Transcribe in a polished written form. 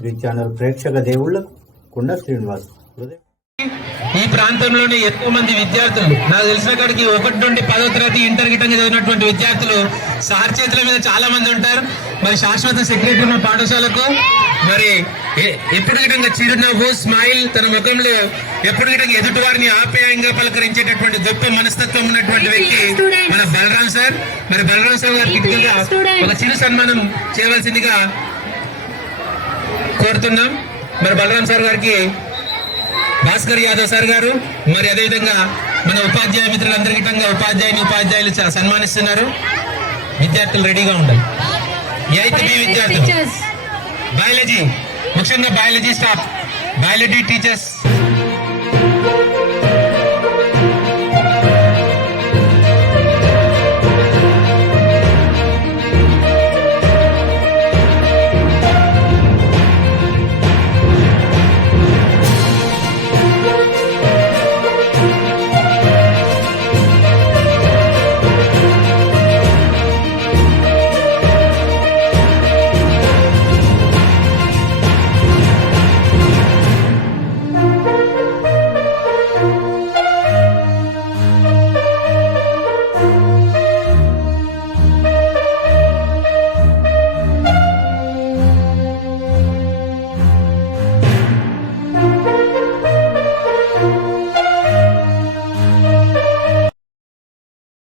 Three channel ప్రేక్షక దేవుళ్లకు కుండ శ్రీనివాస్. ఈ ప్రాంతంలోనే ఎక్కువ మంది విద్యార్థులు, నాకు తెలిసిన కాడికి 1 నుండి 10వ తరగతి ఇంటర్ గిట్టంగా చదివినటువంటి విద్యార్థులు సార్ చేతుల మీద చాలా మంది ఉంటారు. మరి శాశ్వత సెక్రటరీ మా పాఠశాలకు మరి ఎప్పుడు గిట్టంగా చిరునవ్వు స్మైల్ తన ముఖంలో ఎప్పుడు గిట్టంగా ఎదుటి వారిని ఆప్యాయంగా పలకరించేటటువంటి గొప్ప మనస్తత్వం ఉన్నటువంటి వ్యక్తి మన బలరాం సార్. మరి బలరాం సార్ గారికి ఒక చిరు సన్మానం చేయవలసిందిగా కోరుతున్నాం. మరి బలరాం సార్ గారికి భాస్కర్ యాదవ్ సార్ గారు, మరి అదేవిధంగా మన ఉపాధ్యాయ మిత్రులందరికీ ఉపాధ్యాయులు సన్మానిస్తున్నారు. విద్యార్థులు రెడీగా ఉండాలి. 8th B విద్యార్థులు, బయాలజీ, ముఖ్యంగా బయాలజీ స్టాఫ్, బయాలజీ టీచర్స్.